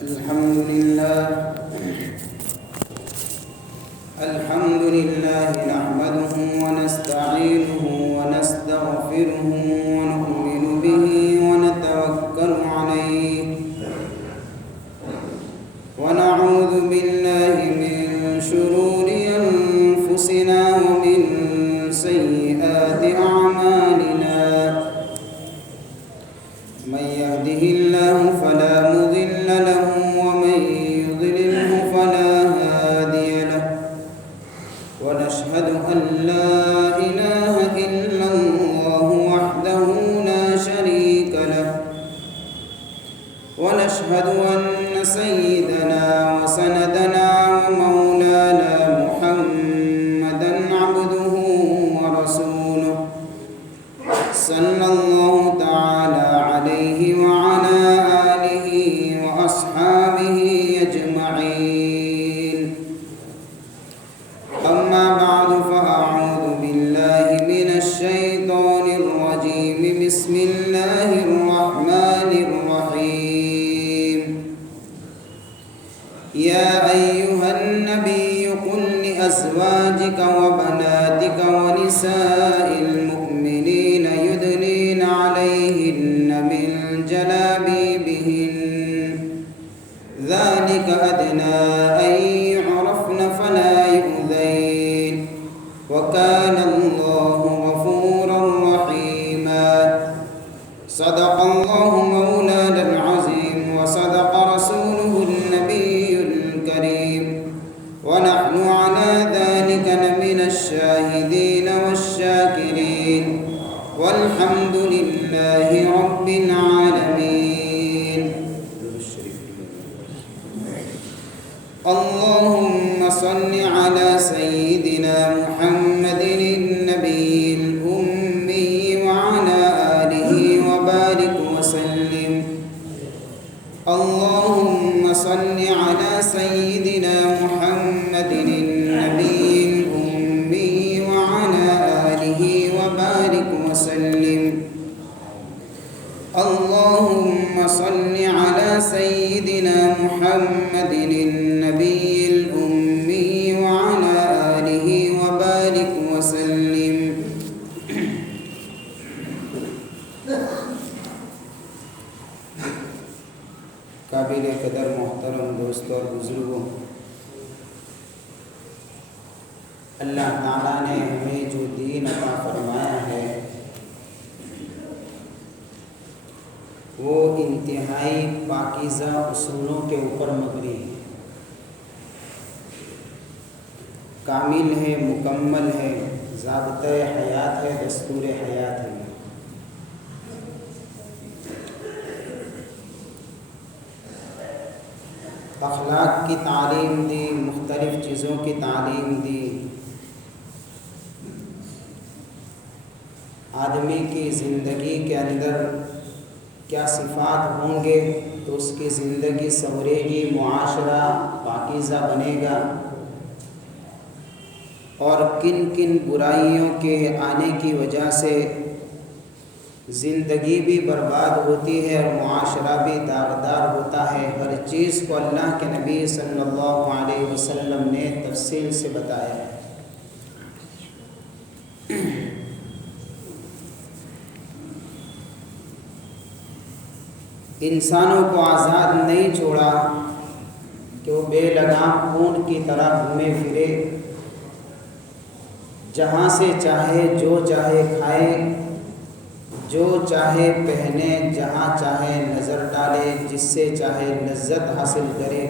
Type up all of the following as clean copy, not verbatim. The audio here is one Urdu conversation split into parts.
الحمد لله نحمده ونستعينه ونستغفره ونؤمن به ونتوكل عليه ونعوذ بالله من شرور أنفسنا ومن سيئات أعمالنا من يهده الله فلا مضل له ومن يضلله فلا هادي له ونشهد أن لا إله إلا الله وحده لا شريك له ونشهد أن سيدنا وسندنا ومولانا محمدا عبده ورسوله صلى الله تعالى عليه وعلى آله وأصحابه أجمعين أما بعد فأعوذ بالله من الشيطان الرجيم بسم الله الرحمن الرحيم يا أيها النبي قل لأزواجك وبناتك ونساء المؤمنين يدنين عليهن من جلابيبهن ذلك أدنى أن يعرفن فلا يؤذين وكان الله غفورا رحيما صدق الله مولانا العظيم وصدق رسوله النبي الكريم ونحن على ذلك لمن الشاهدين والشاكرين والحمد لله رب العالمين اللهم صل على سيدنا محمد النبي الأمي وعلى آله وبارك وسلم اللهم صل على سيدنا محمد النبي الأمي وعلى آله وبارك وسلم اللهم صل على سيدنا محمد النبي الأمي وعلى آله وبارك وسلم قابل قدر محترم دوستوں اور بزرگوں، اللہ تعالیٰ نے ہمیں جو دین عطا فرمایا ہے وہ انتہائی پاکیزہ اصولوں کے اوپر مبنی ہے، کامل ہے، مکمل ہے، ضابطۂ حیات ہے، دستور حیات ہے۔ اخلاق کی تعلیم دی، مختلف چیزوں کی تعلیم دی، آدمی کی زندگی کے اندر کیا صفات ہوں گے تو اس کی زندگی سنورے گی، معاشرہ پاکیزہ بنے گا، اور کن کن برائیوں کے آنے کی وجہ سے زندگی بھی برباد ہوتی ہے اور معاشرہ بھی داغدار ہوتا ہے، ہر چیز کو اللہ کے نبی صلی اللہ علیہ وسلم نے تفصیل سے بتایا ہے۔ انسانوں کو آزاد نہیں چھوڑا کہ وہ بے لگام اونٹ کی طرح گھومے پھرے، جہاں سے چاہے جو چاہے کھائے، جو چاہے پہنے، جہاں چاہے نظر ڈالے، جس سے چاہے لذت حاصل کرے،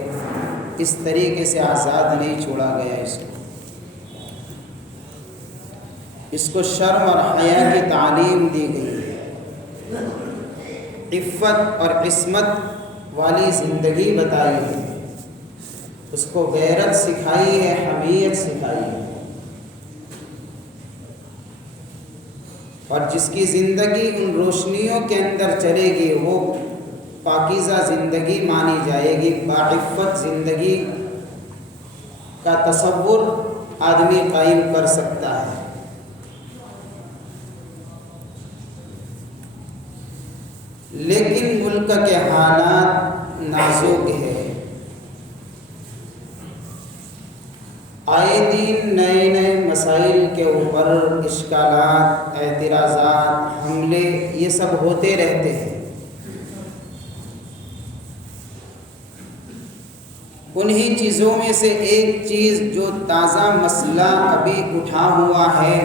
اس طریقے سے آزاد نہیں چھوڑا گیا۔ اس کو شرم اور حیا کی تعلیم دی گئی ہے، عفت اور عصمت والی زندگی بتائی ہے، اس کو غیرت سکھائی ہے، حمیت سکھائی ہے، اور جس کی زندگی ان روشنیوں کے اندر چلے گی وہ پاکیزہ زندگی مانی جائے گی، باعفت زندگی کا تصور آدمی قائم کر سکتا ہے۔ لیکن ملک کے حالات نازک ہے، آئے دن نئے نئے مسائل کے اوپر اشکالات، اعتراضات، حملے یہ سب ہوتے رہتے ہیں۔ انہی چیزوں میں سے ایک چیز جو تازہ مسئلہ ابھی اٹھا ہوا ہے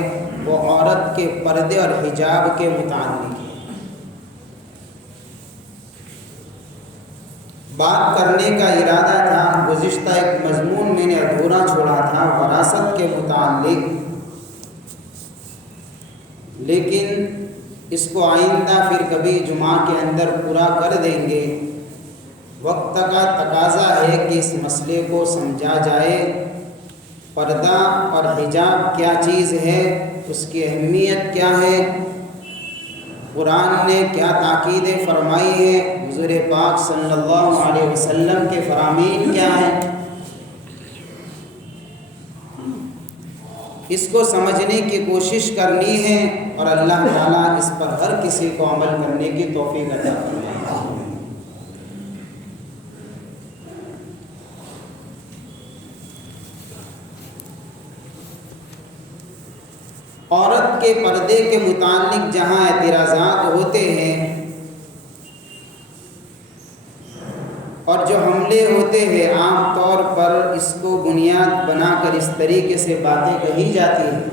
وہ عورت کے پردے اور حجاب کے متعلق ہے۔ بات کرنے کا ارادہ تھا، گزشتہ ایک مضمون میں نے ادھورا چھوڑا تھا وراثت کے متعلق، لیکن اس کو آئندہ پھر کبھی جمعہ کے اندر پورا کر دیں گے۔ وقت کا تقاضا ہے کہ اس مسئلے کو سمجھا جائے، پردہ اور حجاب کیا چیز ہے، اس کی اہمیت کیا ہے، قرآن نے کیا تاکیدیں فرمائی ہیں، حضور پاک صلی اللہ علیہ وسلم کے فرامین کیا ہیں، اس کو سمجھنے کی کوشش کرنی ہے، اور اللہ تعالیٰ اس پر ہر کسی کو عمل کرنے کی توفیق عطا فرمائے۔ عورت کے پردے کے متعلق جہاں اعتراضات ہوتے ہیں اور جو حملے ہوتے ہیں، عام طور پر اس کو بنیاد بنا کر اس طریقے سے باتیں کہی جاتی ہیں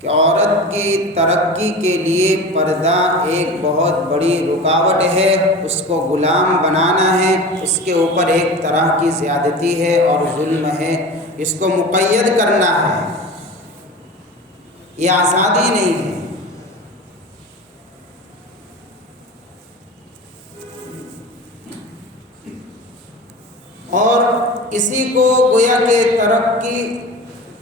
کہ عورت کی ترقی کے لیے پردہ ایک بہت بڑی رکاوٹ ہے، اس کو غلام بنانا ہے، اس کے اوپر ایک طرح کی زیادتی ہے اور ظلم ہے، اس کو مقید کرنا ہے، یہ آزادی نہیں ہے۔ اور اسی کو گویا کہ ترقی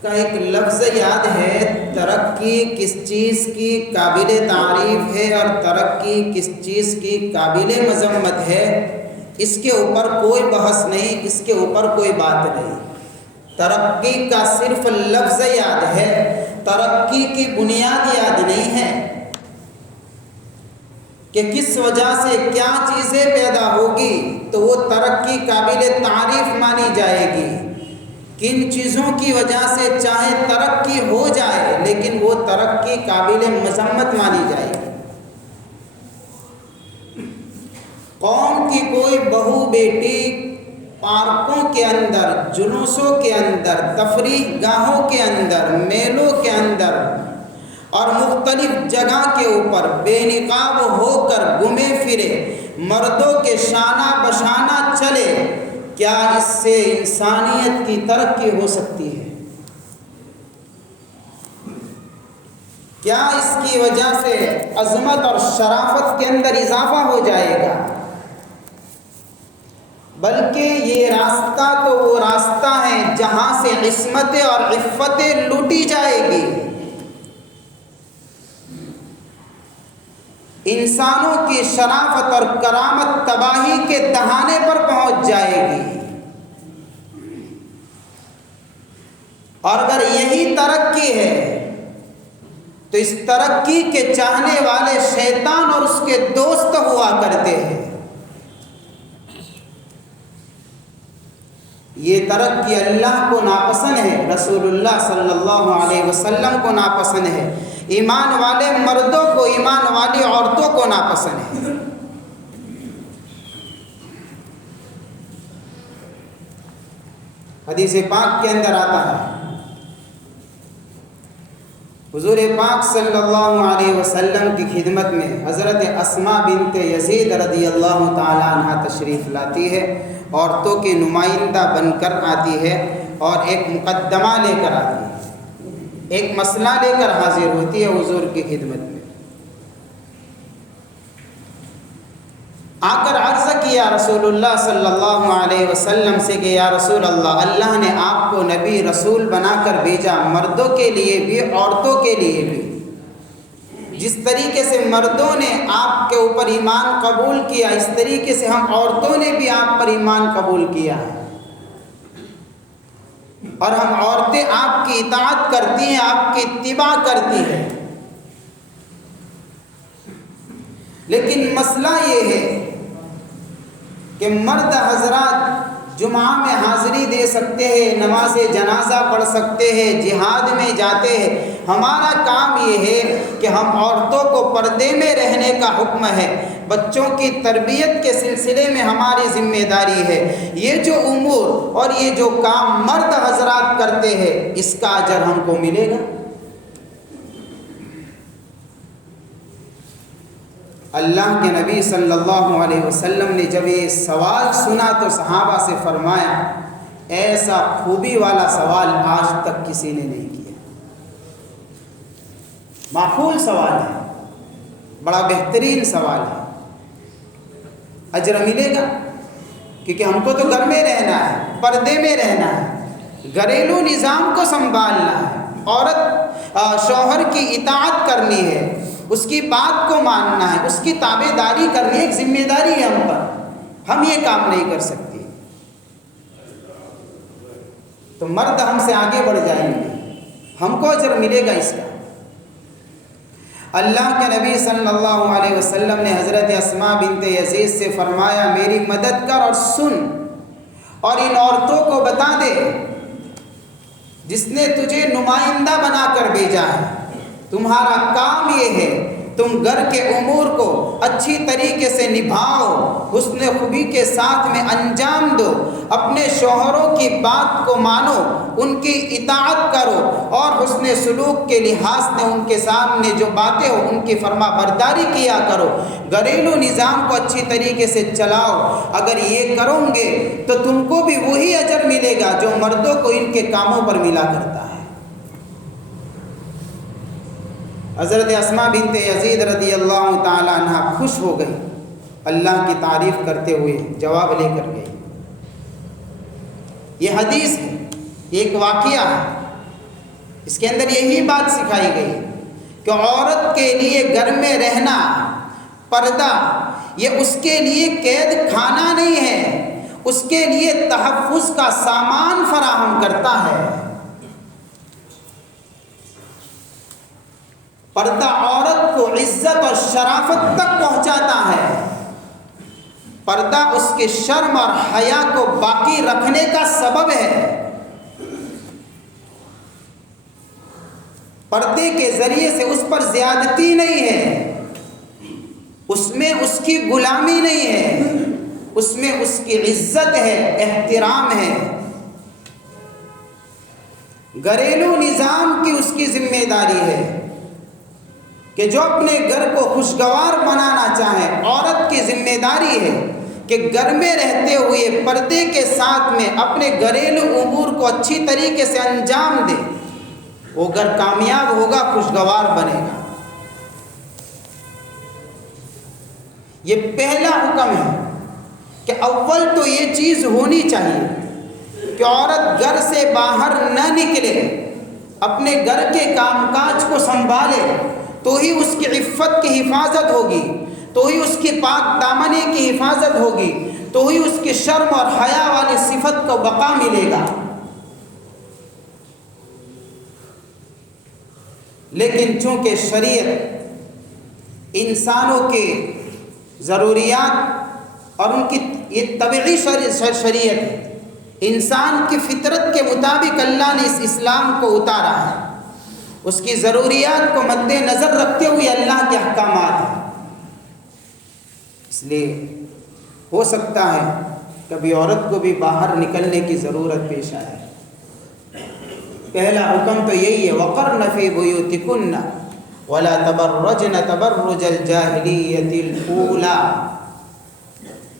کا ایک لفظ یاد ہے، ترقی کس چیز کی قابل تعریف ہے اور ترقی کس چیز کی قابل مذمت ہے، اس کے اوپر کوئی بحث نہیں، اس کے اوپر کوئی بات نہیں۔ ترقی کا صرف لفظ یاد ہے، ترقی کی بنیاد یاد نہیں ہے کہ کس وجہ سے کیا چیزیں پیدا ہوگی تو وہ ترقی قابل تعریف مانی جائے گی، کن چیزوں کی وجہ سے چاہے ترقی ہو جائے لیکن وہ ترقی قابل مذمت مانی جائے گی۔ قوم کی کوئی بہو بیٹی پارکوں کے اندر، جلوسوں کے اندر، تفریح گاہوں کے اندر، میلوں کے اندر اور مختلف جگہ کے اوپر بے نقاب ہو کر گھومے پھرے، مردوں کے شانہ بشانہ چلے، کیا اس سے انسانیت کی ترقی ہو سکتی ہے؟ کیا اس کی وجہ سے عظمت اور شرافت کے اندر اضافہ ہو جائے گا؟ بلکہ یہ راستہ تو وہ راستہ ہے جہاں سے عصمتیں اور عفتیں لوٹی جائے گی، انسانوں کی شرافت اور کرامت تباہی کے دہانے پر پہنچ جائے گی۔ اور اگر یہی ترقی ہے تو اس ترقی کے چاہنے والے شیطان اور اس کے دوست ہوا کرتے ہیں۔ یہ ترقی اللہ کو ناپسند ہے، رسول اللہ صلی اللہ علیہ وسلم کو ناپسند ہے، ایمان والے مردوں کو، ایمان والی عورتوں کو ناپسند ہے۔ حدیث پاک کے اندر آتا ہے، حضور پاک صلی اللہ علیہ وسلم کی خدمت میں حضرت اسماء بنت یزید رضی اللہ تعالی عنہ تشریف لاتی ہے، عورتوں کی نمائندہ بن کر آتی ہے اور ایک مقدمہ لے کر آتی ہے، ایک مسئلہ لے کر حاضر ہوتی ہے حضور کی خدمت میں۔ آ کر عرض کیا رسول اللہ صلی اللہ علیہ وسلم سے کہ یا رسول اللہ، اللہ نے آپ کو نبی رسول بنا کر بھیجا، مردوں کے لیے بھی عورتوں کے لیے بھی۔ جس طریقے سے مردوں نے آپ کے اوپر ایمان قبول کیا، اس طریقے سے ہم عورتوں نے بھی آپ پر ایمان قبول کیا ہے، اور ہم عورتیں آپ کی اطاعت کرتی ہیں، آپ کی اتباع کرتی ہیں۔ لیکن مسئلہ یہ ہے کہ مرد حضرات جمعہ میں حاضری دے سکتے ہیں، نماز جنازہ پڑھ سکتے ہیں، جہاد میں جاتے ہیں۔ ہمارا کام یہ ہے کہ ہم عورتوں کو پردے میں رہنے کا حکم ہے، بچوں کی تربیت کے سلسلے میں ہماری ذمہ داری ہے۔ یہ جو امور اور یہ جو کام مرد حضرات کرتے ہیں، اس کا اجر ہم کو ملے گا۔ اللہ کے نبی صلی اللہ علیہ وسلم نے جب یہ سوال سنا تو صحابہ سے فرمایا، ایسا خوبی والا سوال آج تک کسی نے نہیں کیا۔ معقول سوال ہے، بڑا بہترین سوال ہے۔ اجر ملے گا، کیونکہ ہم کو تو گھر میں رہنا ہے، پردے میں رہنا ہے، گھریلو نظام کو سنبھالنا ہے، عورت شوہر کی اطاعت کرنی ہے، اس کی بات کو ماننا ہے، اس کی تابع داری کرنی ہے، ایک ذمہ داری ہے ہم پر۔ ہم یہ کام نہیں کر سکتے تو مرد ہم سے آگے بڑھ جائیں گے، ہم کو اجر ملے گا اس کا۔ اللہ کے نبی صلی اللہ علیہ وسلم نے حضرت اسماء بنت یزید سے فرمایا، میری مدد کر اور سن، اور ان عورتوں کو بتا دے جس نے تجھے نمائندہ بنا کر بھیجا ہے، تمہارا کام یہ ہے تم گھر کے امور کو اچھی طریقے سے نبھاؤ، حسن خوبی کے ساتھ میں انجام دو، اپنے شوہروں کی بات کو مانو، ان کی اطاعت کرو، اور حسن سلوک کے لحاظ سے ان کے سامنے جو باتیں ہو ان کی فرما برداری کیا کرو، گھریلو نظام کو اچھی طریقے سے چلاؤ۔ اگر یہ کرو گے تو تم کو بھی وہی اجر ملے گا جو مردوں کو ان کے کاموں پر ملا کرتا ہے۔ حضرت اسماء بنت یزید رضی اللہ تعالی عنہ خوش ہو گئی، اللہ کی تعریف کرتے ہوئے جواب لے کر گئی۔ یہ حدیث ہے، یہ ایک واقعہ ہے، اس کے اندر یہی بات سکھائی گئی کہ عورت کے لیے گھر میں رہنا، پردہ، یہ اس کے لیے قید خانہ نہیں ہے، اس کے لیے تحفظ کا سامان فراہم کرتا ہے۔ پردہ عورت کو عزت اور شرافت تک پہنچاتا ہے، پردہ اس کے شرم اور حیا کو باقی رکھنے کا سبب ہے۔ پردے کے ذریعے سے اس پر زیادتی نہیں ہے، اس میں اس کی غلامی نہیں ہے، اس میں اس کی عزت ہے، احترام ہے۔ گھریلو نظام کی اس کی ذمہ داری ہے کہ جو اپنے گھر کو خوشگوار بنانا چاہے، عورت کی ذمہ داری ہے کہ گھر میں رہتے ہوئے پردے کے ساتھ میں اپنے گھریلو امور کو اچھی طریقے سے انجام دے، وہ گھر کامیاب ہوگا، خوشگوار بنے گا۔ یہ پہلا حکم ہے کہ اول تو یہ چیز ہونی چاہیے کہ عورت گھر سے باہر نہ نکلے، اپنے گھر کے کام کاج کو سنبھالے، تو ہی اس کی عفت کی حفاظت ہوگی، تو ہی اس کی پاک دامنی کی حفاظت ہوگی، تو ہی اس کی شرم اور حیا والی صفت کو بقا ملے گا۔ لیکن چونکہ شریعت انسانوں کے ضروریات اور ان کی یہ طبعی شریعت ہے، انسان کی فطرت کے مطابق اللہ نے اس اسلام کو اتارا ہے، اس کی ضروریات کو مد نظر رکھتے ہوئے اللہ کے احکامات ہیں۔ اس لیے ہو سکتا ہے کبھی عورت کو بھی باہر نکلنے کی ضرورت پیش آئے۔ پہلا حکم تو یہی ہے، وَقَرْنَ فِي بُيُوتِكُنَّ وَلَا تَبَرَّجْنَ تَبَرُّجَ الْجَاهِلِيَّةِ الْأُولَى،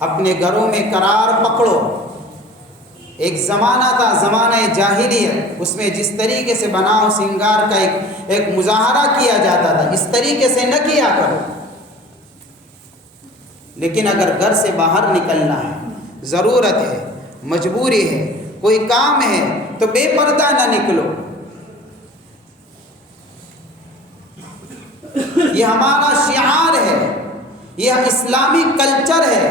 اپنے گھروں میں قرار پکڑو۔ ایک زمانہ تھا، زمانہ جاہلیت، اس میں جس طریقے سے بناؤ سنگار کا ایک مظاہرہ کیا جاتا تھا، اس طریقے سے نہ کیا کرو۔ لیکن اگر گھر سے باہر نکلنا ہے، ضرورت ہے، مجبوری ہے، کوئی کام ہے، تو بے پردہ نہ نکلو۔ یہ ہمارا شعار ہے، یہ اسلامی کلچر ہے،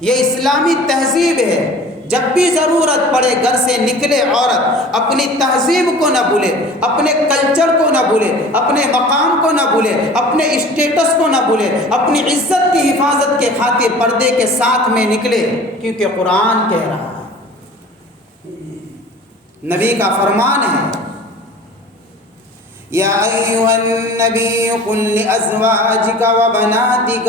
یہ اسلامی تہذیب ہے۔ جب بھی ضرورت پڑے گھر سے نکلے عورت، اپنی تہذیب کو نہ بھولے، اپنے کلچر کو نہ بھولے، اپنے مقام کو نہ بھولے، اپنے اسٹیٹس کو نہ بھولے، اپنی عزت کی حفاظت کے خاطر پردے کے ساتھ میں نکلے، کیونکہ قرآن کہہ رہا ہے نبی کا فرمان ہے، یا ایھا النبی قل لازواجک وبناتک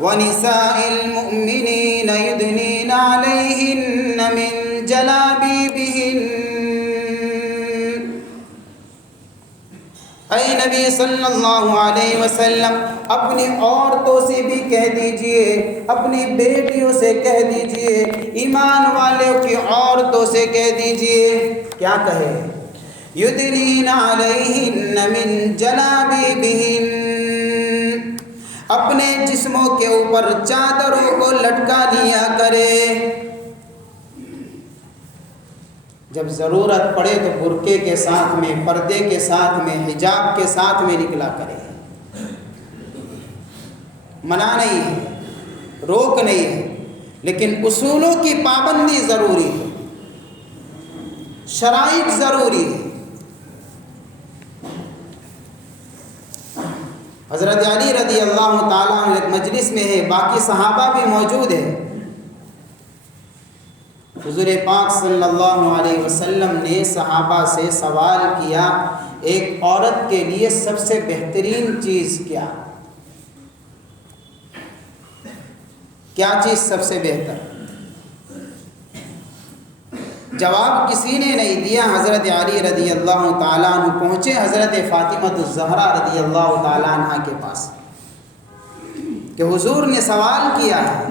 ونساء المؤمنین یدنین علیہن من جلابیبہن۔ اے نبی صلی اللہ علیہ وسلم اپنی عورتوں سے بھی کہہ دیجئے، اپنی بیٹیوں سے کہہ دیجئے، ایمان والوں کی عورتوں سے کہہ دیجئے، کیا کہے؟ یدنین علیہن من جلابیبہن، اپنے جسموں کے اوپر چادروں کو لٹکا لیا کرے، جب ضرورت پڑے تو برقعے کے ساتھ میں، پردے کے ساتھ میں، حجاب کے ساتھ میں نکلا کرے، منع نہیں ہے، روک نہیں ہے، لیکن اصولوں کی پابندی ضروری ہے، شرائط ضروری ہے۔ حضرت علی رضی اللہ تعالیٰ عنہ ایک مجلس میں ہے، باقی صحابہ بھی موجود ہیں، حضور پاک صلی اللہ علیہ وسلم نے صحابہ سے سوال کیا، ایک عورت کے لیے سب سے بہترین چیز کیا؟ کیا چیز سب سے بہتر؟ جواب کسی نے نہیں دیا۔ حضرت علی رضی اللہ تعالیٰ عنہ پہنچے حضرت فاطمہ الزہرا رضی اللہ تعالیٰ عنہ کے پاس کہ حضور نے سوال کیا ہے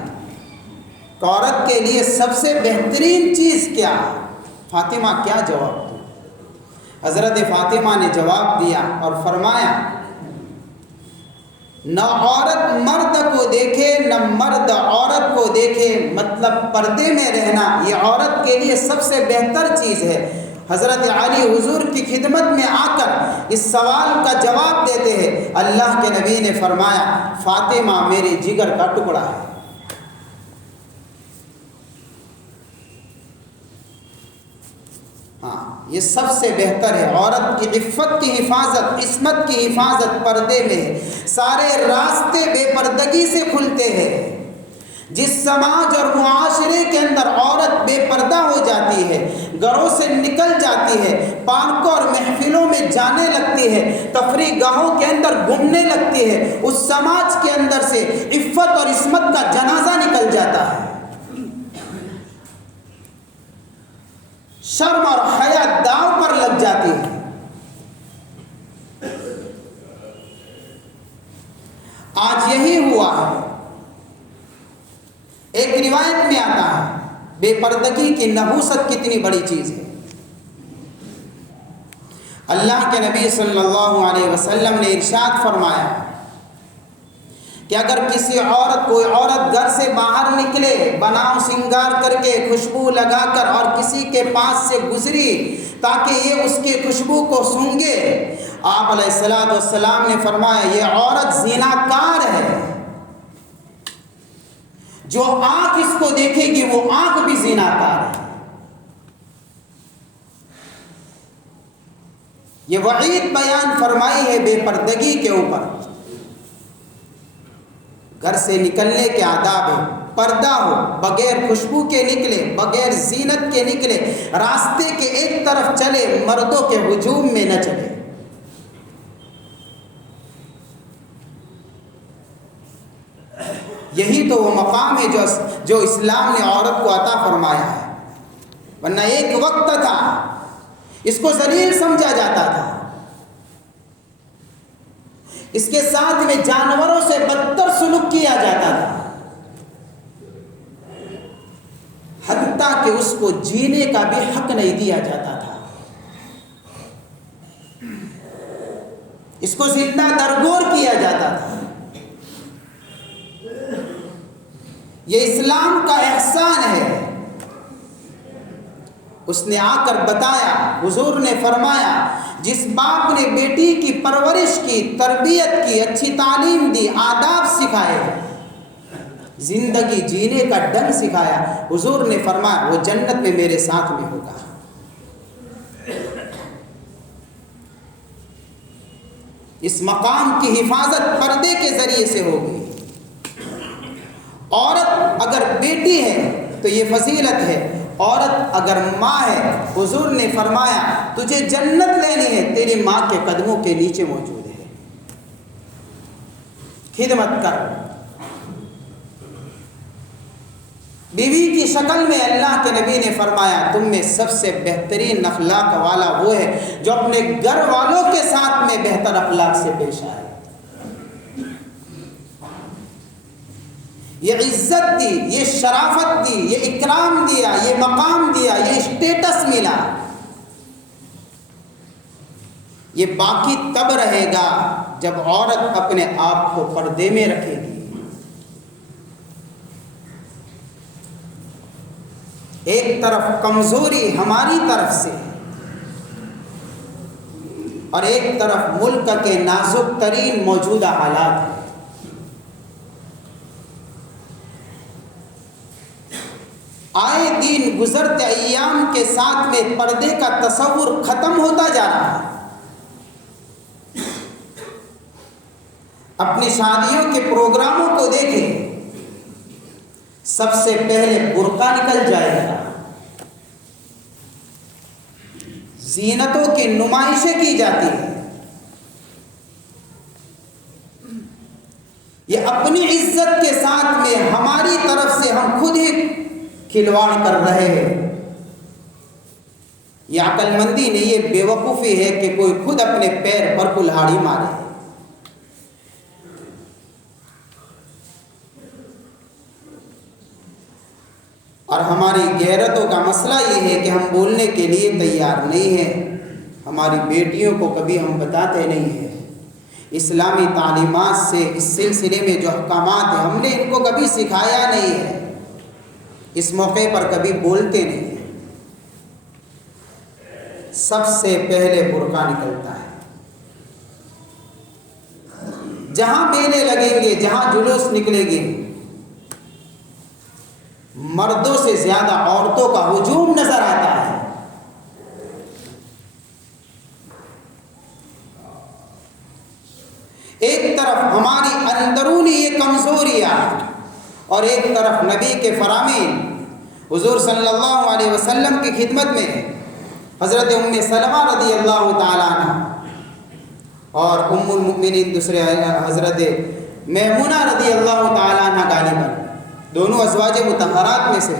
کہ عورت کے لیے سب سے بہترین چیز کیا ہے؟ فاطمہ کیا جواب دو؟ حضرت فاطمہ نے جواب دیا اور فرمایا، نہ عورت مرد کو دیکھے نہ مرد عورت کو دیکھے، مطلب پردے میں رہنا یہ عورت کے لیے سب سے بہتر چیز ہے۔ حضرت علی حضور کی خدمت میں آ کر اس سوال کا جواب دیتے ہیں، اللہ کے نبی نے فرمایا، فاطمہ میرے جگر کا ٹکڑا ہے۔ ہاں، یہ سب سے بہتر ہے۔ عورت کی عفت کی حفاظت، عصمت کی حفاظت پردے میں ہے۔ سارے راستے بے پردگی سے کھلتے ہیں۔ جس سماج اور معاشرے کے اندر عورت بے پردہ ہو جاتی ہے، گھروں سے نکل جاتی ہے، پارکوں اور محفلوں میں جانے لگتی ہے، تفریح گاہوں کے اندر گھومنے لگتی ہے، اس سماج کے اندر سے عفت اور عصمت کا جنازہ نکل جاتا ہے۔ شرم اور حیا داؤ پر لگ جاتی ہے۔ آج یہی ہوا ہے۔ ایک روایت میں آتا ہے بے پردگی کی نحوست کتنی بڑی چیز ہے۔ اللہ کے نبی صلی اللہ علیہ وسلم نے ارشاد فرمایا کہ اگر کسی عورت، کوئی عورت گھر سے باہر نکلے بناؤ سنگار کر کے، خوشبو لگا کر، اور کسی کے پاس سے گزری تاکہ یہ اس کی خوشبو کو سونگھے، آپ علیہ الصلوۃ والسلام نے فرمایا یہ عورت زناکار ہے۔ جو آنکھ اس کو دیکھے گی وہ آنکھ بھی زناکار ہے۔ یہ وعید بیان فرمائی ہے بے پردگی کے اوپر۔ گھر سے نکلنے کے آداب ہے، پردہ ہو، بغیر خوشبو کے نکلے، بغیر زینت کے نکلے، راستے کے ایک طرف چلے، مردوں کے ہجوم میں نہ چلے۔ یہی تو وہ مقام ہے جو اسلام نے عورت کو عطا فرمایا ہے، ورنہ ایک وقت تھا اس کو ذلیل سمجھا جاتا تھا، اس کے ساتھ میں جانوروں سے بدتر سلوک کیا جاتا تھا، حتیٰ کہ اس کو جینے کا بھی حق نہیں دیا جاتا تھا، اس کو زندہ درگور کیا جاتا تھا۔ یہ اسلام کا احسان ہے۔ اس نے آ کر بتایا، حضور نے فرمایا، جس باپ نے بیٹی کی پرورش کی، تربیت کی، اچھی تعلیم دی، آداب سکھائے، زندگی جینے کا ڈنگ سکھایا، حضور نے فرمایا وہ جنت میں میرے ساتھ میں ہوگا۔ اس مقام کی حفاظت پردے کے ذریعے سے ہوگی۔ عورت اگر بیٹی ہے تو یہ فضیلت ہے، عورت اگر ماں ہے، حضور نے فرمایا تجھے جنت لینی ہے، تیری ماں کے قدموں کے نیچے موجود ہے، خدمت کر۔ بیوی کی شکل میں اللہ کے نبی نے فرمایا تم میں سب سے بہترین اخلاق والا وہ ہے جو اپنے گھر والوں کے ساتھ میں بہتر اخلاق سے پیش آئے۔ یہ عزت دی، یہ شرافت دی، یہ اکرام دیا، یہ مقام دیا، یہ اسٹیٹس ملا، یہ باقی تب رہے گا جب عورت اپنے آپ کو پردے میں رکھے گی۔ ایک طرف کمزوری ہماری طرف سے اور ایک طرف ملک کے نازک ترین موجودہ حالات ہیں۔ آئے دن گزرتے ایام کے ساتھ میں پردے کا تصور ختم ہوتا جا رہا ہے۔ اپنی شادیوں کے پروگراموں کو دیکھیں، سب سے پہلے برقع نکل جائے گا، زینتوں کی نمائشیں کی جاتی ہیں۔ یہ اپنی عزت کے ساتھ میں ہماری طرف سے ہم خود ہی کھلواڑ کر رہے ہیں۔ یہ عقل مندی نہیں، یہ بے وقوفی ہے کہ کوئی خود اپنے پیر پر کلہاڑی مارے۔ اور ہماری غیرتوں کا مسئلہ یہ ہے کہ ہم بولنے کے لیے تیار نہیں ہیں۔ ہماری بیٹیوں کو کبھی ہم بتاتے نہیں ہیں۔ اسلامی تعلیمات سے اس سلسلے میں جو احکامات ہیں ہم نے ان کو کبھی سکھایا نہیں ہے، اس موقع پر کبھی بولتے نہیں ہیں۔ سب سے پہلے برقع نکلتا ہے۔ جہاں میلے لگیں گے، جہاں جلوس نکلے گے، مردوں سے زیادہ عورتوں کا ہجوم نظر آتا ہے۔ ایک طرف ہماری اندرونی یہ کمزوریاں اور ایک طرف نبی کے فرامین حضور صلی اللہ علیہ وسلم کی خدمت میں حضرت ام سلمہ رضی اللہ تعالیٰ عنہ اور ام المؤمنین دوسرے حضرت میمونہ رضی اللہ تعالیٰ عنہ غالباً دونوں ازواج مطہرات میں سے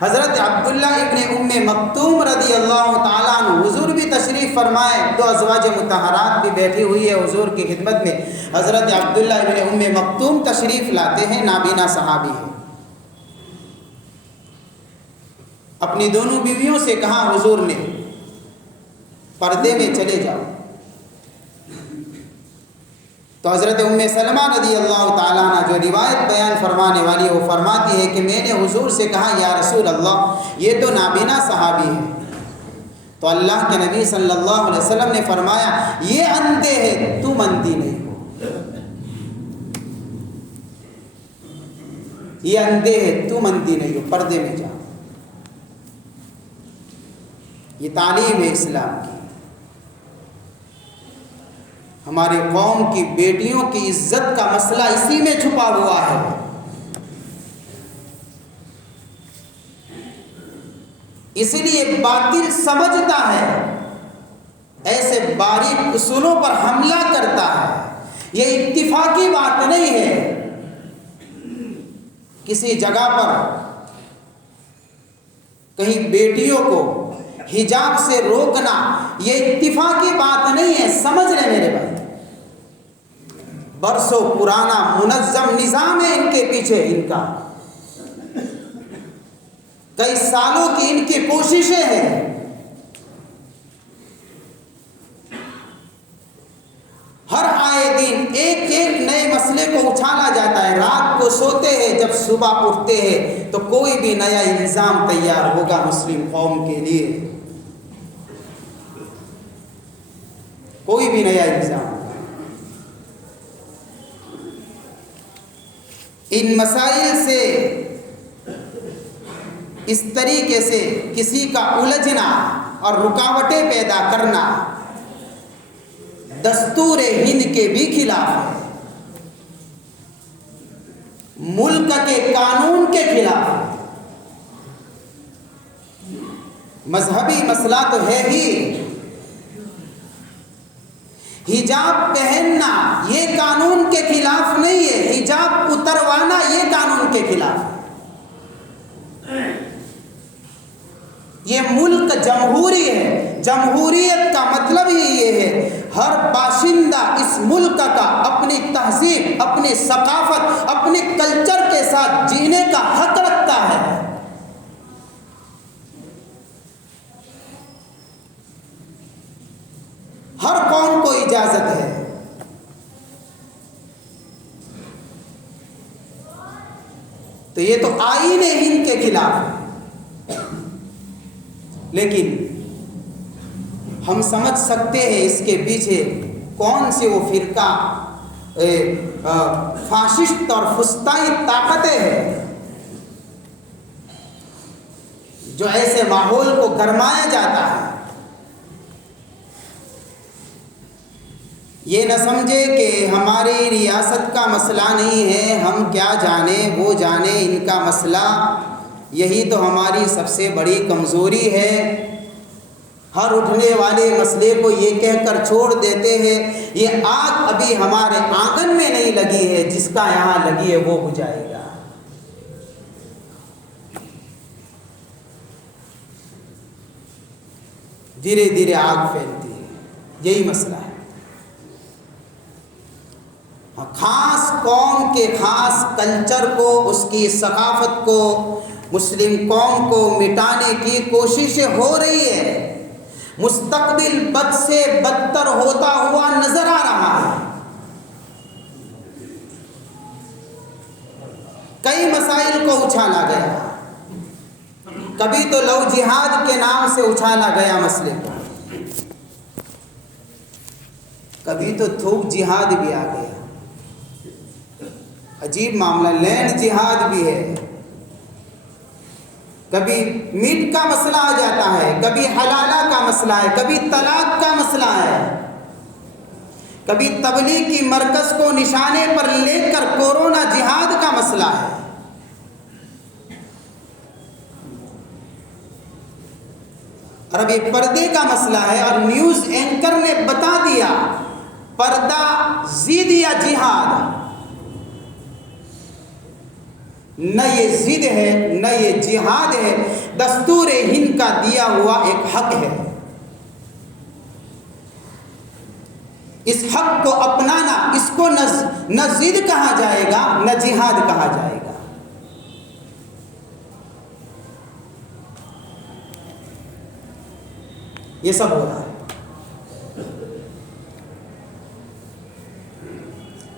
حضرت عبداللہ ابن ام مکتوم رضی اللہ تعالیٰ عنہ، حضور بھی تشریف فرمائے، دو ازواج مطہرات بھی بیٹھی ہوئی ہے حضور کی خدمت میں۔ حضرت عبداللہ ابن ام مکتوم تشریف لاتے ہیں، نابینا صحابی ہیں۔ اپنی دونوں بیویوں سے کہا حضور نے پردے میں چلے جاؤ، تو حضرت ام سلمہ رضی اللہ تعالیٰ عنہ جو روایت بیان فرمانے والی وہ فرماتی ہے کہ میں نے حضور سے کہا یا رسول اللہ یہ تو نابینا صحابی ہے، تو اللہ کے نبی صلی اللہ علیہ وسلم نے فرمایا یہ اندھے ہے، تم اندھی نہیں ہو، یہ اندھے ہے، تم اندھی نہیں ہو، پردے میں جاؤ۔ یہ تعلیم ہے اسلام کی۔ ہمارے قوم کی بیٹیوں کی عزت کا مسئلہ اسی میں چھپا ہوا ہے۔ اس لیے باطل سمجھتا ہے، ایسے باریک اصولوں پر حملہ کرتا ہے۔ یہ اتفاقی بات نہیں ہے، کسی جگہ پر کہیں بیٹیوں کو حجاب سے روکنا یہ اتفاقی بات نہیں ہے، سمجھ لیں میرے بھائی۔ برسوں پرانا منظم نظام ہے ان کے پیچھے، ان کا کئی سالوں کی ان کی کوششیں ہیں۔ ہر آئے دن ایک ایک نئے مسئلے کو اچھالا جاتا ہے۔ رات کو سوتے ہیں، جب صبح اٹھتے ہیں تو کوئی بھی نیا الزام تیار ہوگا مسلم قوم کے لیے، کوئی بھی نیا الزام۔ ان مسائل سے اس طریقے سے کسی کا الجھنا اور رکاوٹیں پیدا کرنا دستور ہند کے بھی خلاف ہے، ملک کے قانون کے خلاف ہے۔ مذہبی مسئلہ تو ہے ہی. حجاب پہننا یہ قانون کے خلاف نہیں ہے، حجاب اتروانا یہ قانون کے خلاف ہے. یہ ملک جمہوری ہے. جمہوریت کا مطلب ہی یہ ہے ہر باشندہ اس ملک کا اپنی تہذیب، اپنی ثقافت، اپنے کلچر کے ساتھ جینے کا حق رکھتا ہے. ہر قوم کو اجازت ہے. تو یہ تو آئین ہند کے خلاف ہے. لیکن ہم سمجھ سکتے ہیں اس کے پیچھے کون سی وہ فرقہ فاشسٹ اور فسطائی طاقتیں ہیں جو ایسے ماحول کو گرمایا جاتا ہے. یہ نہ سمجھے کہ ہماری ریاست کا مسئلہ نہیں ہے، ہم کیا جانیں وہ جانیں ان کا مسئلہ. یہی تو ہماری سب سے بڑی کمزوری ہے. ہر اٹھنے والے مسئلے کو یہ کہہ کر چھوڑ دیتے ہیں یہ آگ ابھی ہمارے آنگن میں نہیں لگی ہے، جس کا یہاں لگی ہے وہ بجھائے گا. دھیرے دھیرے آگ پھیلتی ہے. یہی مسئلہ ہے. خاص قوم کے خاص کلچر کو، اس کی ثقافت کو، مسلم قوم کو مٹانے کی کوششیں ہو رہی ہے. مستقبل بد سے بدتر ہوتا ہوا نظر آ رہا ہے. کئی مسائل کو اچھالا گیا. کبھی تو لو جہاد کے نام سے اچھالا گیا مسئلے کو، کبھی تو تھوک جہاد بھی آ گیا. عجیب معاملہ. لینڈ جہاد بھی ہے. کبھی میٹ کا مسئلہ آ جاتا ہے، کبھی حلالہ کا مسئلہ ہے، کبھی طلاق کا مسئلہ ہے، کبھی تبلیغ کی مرکز کو نشانے پر لے کر کورونا جہاد کا مسئلہ ہے. اور اب یہ پردے کا مسئلہ ہے اور نیوز اینکر نے بتا دیا پردہ ضد یا جہاد. نہ یہ ضد ہے نہ یہ جہاد ہے، دستور ہند کا دیا ہوا ایک حق ہے. اس حق کو اپنانا، اس کو نہ ضد کہا جائے گا نہ جہاد کہا جائے گا. یہ سب ہو رہا ہے.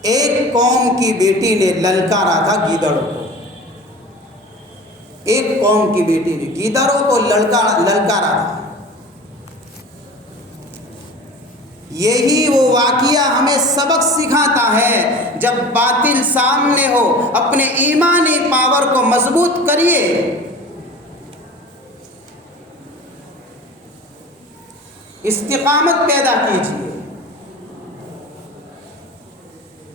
ایک قوم کی بیٹی نے للکارا تھا گیدڑوں کو. ایک قوم کی بیٹی نے گیدڑوں کو للکارا تھا. یہی وہ واقعہ ہمیں سبق سکھاتا ہے. جب باطل سامنے ہو اپنے ایمانی پاور کو مضبوط کریے. استقامت پیدا کیجیے.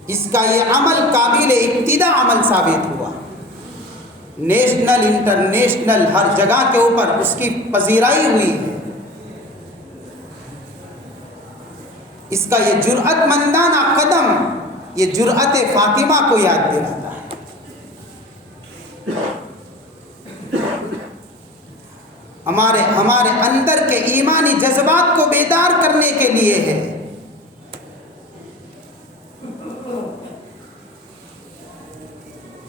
اس کا یہ عمل قابل ابتدا عمل ثابت ہوا. نیشنل انٹرنیشنل ہر جگہ کے اوپر اس کی پذیرائی ہوئی ہے. اس کا یہ جرأت مندانہ قدم یہ جرأت فاطمہ کو یاد دلاتا ہے. ہمارے اندر کے ایمانی جذبات کو بیدار کرنے کے لیے ہے.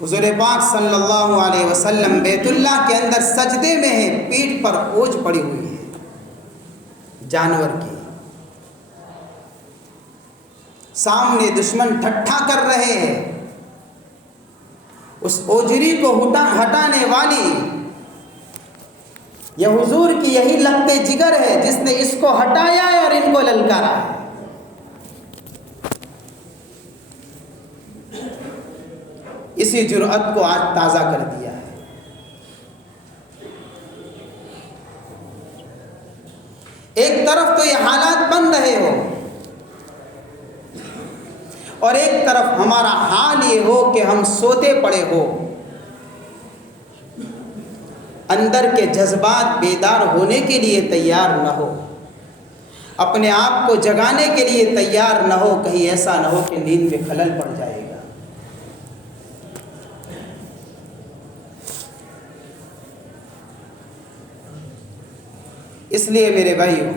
حضور پاک صلی اللہ علیہ وسلم بیت اللہ کے اندر سجدے میں ہیں، پیٹھ پر اوجھ پڑی ہوئی ہے جانور کی. سامنے دشمن ٹھٹھا کر رہے ہیں. اس اوجری کو ہٹانے والی یہ حضور کی یہی لگتے جگر ہے جس نے اس کو ہٹایا ہے اور ان کو للکارا ہے. اسی جرأت کو آج تازہ کر دیا ہے. ایک طرف تو یہ حالات بن رہے ہو اور ایک طرف اندر کے جذبات بیدار ہونے کے لیے تیار نہ ہو، اپنے آپ کو جگانے کے لیے تیار نہ ہو، کہیں ایسا نہ ہو کہ نیند میں خلل پڑ جائے گا۔ اس لیے میرے بھائیوں،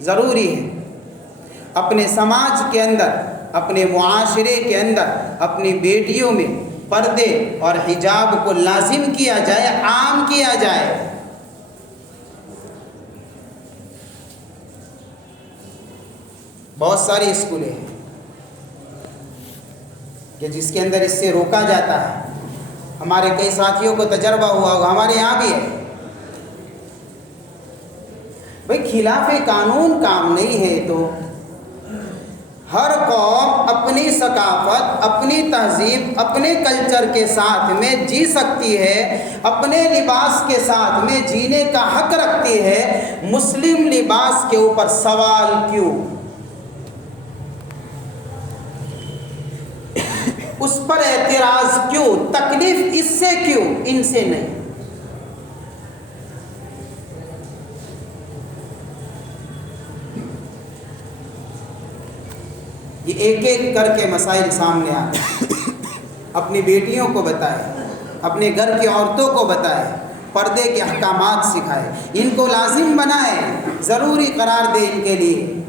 ضروری ہے اپنے سماج کے اندر، اپنے معاشرے کے اندر اپنی بیٹیوں میں پردے اور حجاب کو لازم کیا جائے، عام کیا جائے۔ بہت ساری اسکولیں ہیں کہ جس کے اندر اس سے روکا جاتا ہے۔ ہمارے کئی ساتھیوں کو تجربہ ہوا ہوگا، ہمارے یہاں بھی ہے۔ بھئی خلاف قانون کام نہیں ہے تو ہر قوم اپنی ثقافت، اپنی تہذیب، اپنے کلچر کے ساتھ میں جی سکتی ہے، اپنے لباس کے ساتھ میں جینے کا حق رکھتی ہے۔ مسلم لباس کے اوپر سوال کیوں؟ اس پر اعتراض کیوں؟ تکلیف اس سے کیوں، ان سے نہیں؟ یہ ایک ایک کر کے مسائل سامنے آئے۔ اپنی بیٹیوں کو بتائے، اپنے گھر کی عورتوں کو بتائے، پردے کے احکامات سکھائے، ان کو لازم بنائے، ضروری قرار دے ان کے لیے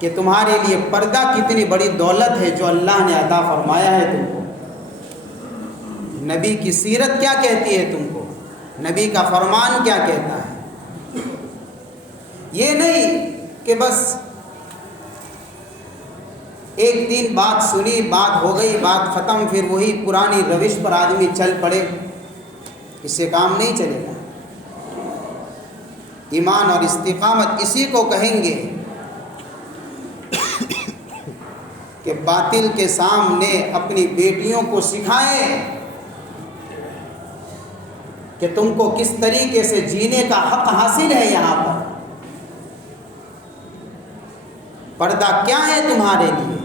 کہ تمہارے لیے پردہ کتنی بڑی دولت ہے جو اللہ نے عطا فرمایا ہے تم کو۔ نبی کی سیرت کیا کہتی ہے تم کو، نبی کا فرمان کیا کہتا ہے۔ یہ نہیں کہ بس ایک دن بات سنی، بات ہو گئی، بات ختم، پھر وہی پرانی روش پر آدمی چل پڑے، اس سے کام نہیں چلے گا۔ ایمان اور استقامت اسی کو کہیں گے کہ باطل کے سامنے اپنی بیٹیوں کو سکھائے کہ تم کو کس طریقے سے جینے کا حق حاصل ہے۔ یہاں پر پردہ کیا ہے تمہارے لیے،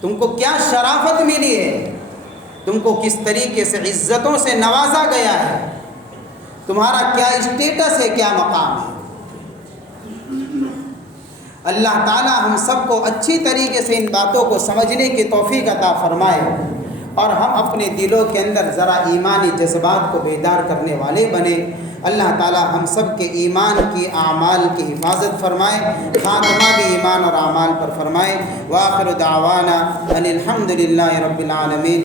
تم کو کیا شرافت ملی ہے، تم کو کس طریقے سے عزتوں سے نوازا گیا ہے، تمہارا کیا اسٹیٹس ہے، کیا مقام ہے۔ اللہ تعالی ہم سب کو اچھی طریقے سے ان باتوں کو سمجھنے کی توفیق عطا فرمائے، اور ہم اپنے دلوں کے اندر ذرا ایمانی جذبات کو بیدار کرنے والے بنے۔ اللہ تعالی ہم سب کے ایمان کی اعمال کی حفاظت فرمائے، خاتمہ بھی ایمان اور اعمال پر فرمائے۔ وآخر دعوانا ان الحمد للہ رب العالمین۔